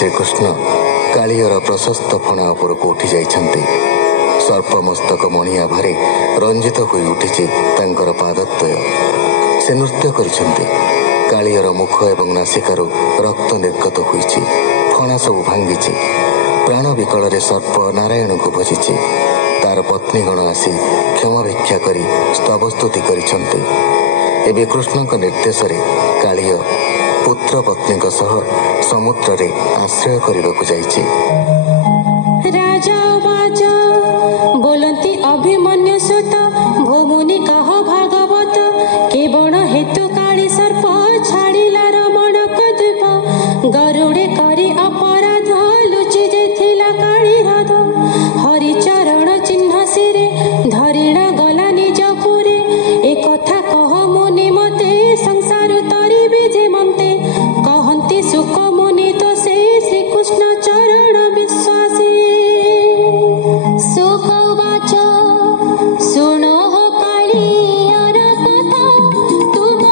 ଶ୍ରୀକୃଷ୍ଣ କାଳିଅର ପ୍ରଶସ୍ତ ଫଣା ଉପରକୁ ଉଠି ଯାଇଛନ୍ତି। ସର୍ପମସ୍ତକ ମଣିଆଭାରେ ରଞ୍ଜିତ ହୋଇ ଉଠିଛି ତାଙ୍କର ପାଦଦ୍ୱୟ। ସେ ନୃତ୍ୟ କରିଛନ୍ତି। କାଳିଅର ମୁଖ ଏବଂ ନାସିକାରୁ ରକ୍ତ ନିର୍ଗତ ହୋଇଛି। ଫଣା ସବୁ ଭାଙ୍ଗିଛି। ପ୍ରାଣ ବିକଳରେ ସର୍ପ ନାରାୟଣଙ୍କୁ ଭଜିଛି। ତାର ପତ୍ନୀଗଣ ଆସି କ୍ଷମା ଭିକ୍ଷା କରି ସ୍ତବସ୍ତୁତି କରିଛନ୍ତି। ଏବେ କୃଷ୍ଣଙ୍କ ନିର୍ଦ୍ଦେଶରେ କାଳିଅ ପୁତ୍ର ପତ୍ନୀଙ୍କ ସହ ସମୁଦ୍ରରେ ଆଶ୍ରୟ କରିବାକୁ ଯାଇଛି। ରାଜା ବାଜ ବୋଲନ୍ତି ଅଭିମନ୍ୟୁ ସୁତ ଭୂମୁନି କହ ଭାଗବତ କେବଳ ହେତୁ କାଳି ସର୍ପ ଛାଡ଼ିଲା ରମଣକ ଦ୍ୱୀପ ଗରୁଡ଼େ କରି ଅପରାଧ ଲୁଚି ଯାଇଥିଲା କାଳି ହ୍ରଦ ହରିଚରଣ ଚିହ୍ନ ଶିରେ ଧରିଣା ଗଲା ନିଜ ପୁରେ ଏ କଥା କହ ମୁନି ମତେ ସଂସାର ତରିବି ଯେ ମନ୍ତେ କହନ୍ତି ସୁକ ମୁନି ତ ସେ ଶ୍ରୀକୃଷ୍ଣ ଚରଣ ବିଶ୍ୱାସୀ ସୁକ ବାଚ ଶୁଣ କାଳିଅର କଥା ତୁମ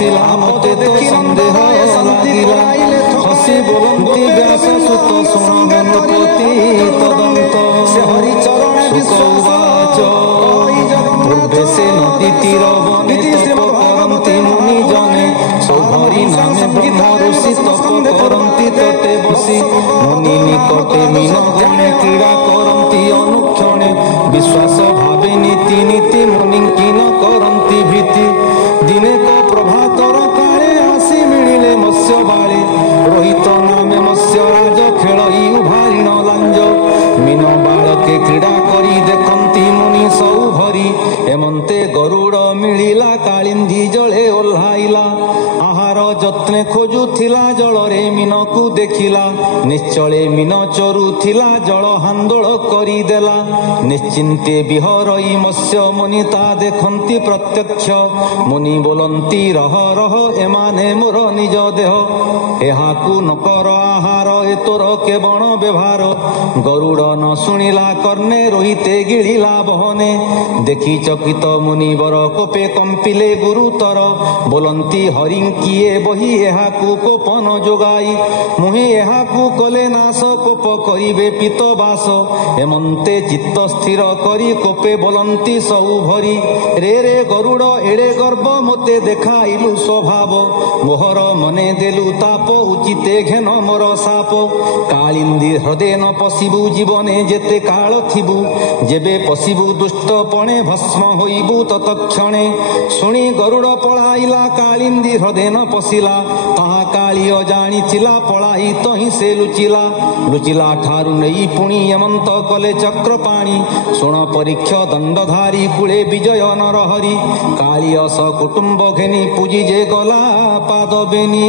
ବସିଲା ମତେ ତ ସନ୍ଦେହ ଲାଗିଲା ହସି ବୋଲନ୍ତି ବ୍ୟାସ ସୁତ ଶୁଣ ଗଣପତି ତଦନ୍ତ ସେ ହରିଚରଣ ବିଶ୍ୱାସ ପୂର୍ବେ ସେ ନଦୀ ତୀର ବନେ ତପ କରନ୍ତି ମୁନି ଜନେ ସୌଭରି ନାମେ ବ୍ରହ୍ମ ଋଷି ତପ କରନ୍ତି ତଟେ ବସି ମୁନି ନିକଟେ ମୀନ ଗଣେ କ୍ରୀଡ଼ା କରନ୍ତି ଅନୁକ୍ଷଣେ ବିଶ୍ୱାସ ଭାବେ ନୀତି ନୀତି ମୁନି କିନ କରନ୍ତି ଭୀତି ଦିନେ କ ପ୍ରଭାତର କାଳେ ଆସି ମିଳିଲେ ମତ୍ସ୍ୟ ବାଳେ ରୋହିତ ନାମେ ମତ୍ସ୍ୟ ରାଜ ଖେଳଇ ଉଭାରିଣ ଲାଞ୍ଜ ମୀନ ବାଳକେ କ୍ରୀଡ଼ା କରି ଦେଖନ୍ତି ମୁନି ସୌଭରି ଏମନ୍ତେ ଗରୁଡ଼ ମିଳିଲା କାଳିନ୍ଦୀ ଜଳେ ଓହ୍ଲାଇଲା ଆହାର ଯତ୍ନେ ଖୋଜୁଥିଲା ଜଳରେ ମୀନକୁ ଦେଖିଲା ନିଶ୍ଚଳେ ମୀନ ଚରୁଥିଲା ଜଳ ହାନ୍ଦୋଳ କରିଦେଲା ନିଶ୍ଚିନ୍ତେ ବିହରଇ ମତ୍ସ୍ୟ ମୁନି ତା ଦେଖନ୍ତି ପ୍ରତ୍ୟକ୍ଷ ମୁନି ବୋଲନ୍ତି ରହ ରହ ଏମାନେ ମୋର ନିଜ ଦେହ ଏହାକୁ ନ କର ଆହାର ଏ ତୋର କେବଳ ବ୍ୟବହାର ଗରୁଡ଼ ନ ଶୁଣିଲା କର୍ଣ୍ଣେ ରୋହିତେ ଗିଳିଲା ବହନେ ଦେଖି ଚକିତ ମୁନିବର କୋପେ କମ୍ପିଲେ ଗୁରୁତର ବୋଲନ୍ତି ହରିଙ୍କିଏ ବହି ଏହାକୁ କୋପନ ଯୋଗାଇ ମୁହିଁ ଏହାକୁ କଲେ ନାଶ କୋପ କରିବେ ପିତବାସ ଏମନ୍ତେ ଚିତ୍ତ ସ୍ଥିର କରି କୋପେ ବୋଲନ୍ତି ସୌଭରି ରେ ରେ ଗରୁଡ଼ ଏଡ଼େ ଗର୍ବ ମୋତେ ଦେଖାଇଲୁ ସ୍ୱଭାବ ମୋହର ମନେ ଦେଲୁ ତାପ ଉଚିତେ ଘେନ ମୋର ସାପ କାଳିନ୍ଦୀ ହୃଦେ ନ ପଶିବୁ ଜୀବନେ ଯେତେ କାଳ ଥିବୁ ଯେବେ ପଶିବୁ ଦୁଷ୍ଟପଣେ ଭସ୍ମ ହୋଇବୁ ତତକ୍ଷଣେ ଶୁଣି ଗରୁଡ଼ ପଳାଇଲା କାଳିନ୍ଦୀ ହୃଦେ ନ ପଶିଲା ତାହା କାଳିଅ ଜାଣିଥିଲା ପଳାଇ ତହିଁ ସେ ଲୁଚିଲା ଠାରୁ ନେଇ ପୁଣି ଏମନ୍ତ କଲେ ଚକ୍ର ପାଣି ଶୁଣ ପରୀକ୍ଷ ଦଣ୍ଡଧାରୀ କୂଳେ ବିଜୟ ନରହରି କାଳିଅ ସ କୁଟୁମ୍ବ ଘେନି ପୂଜି ଯେ ଗଲା ପାଦ ବେନି।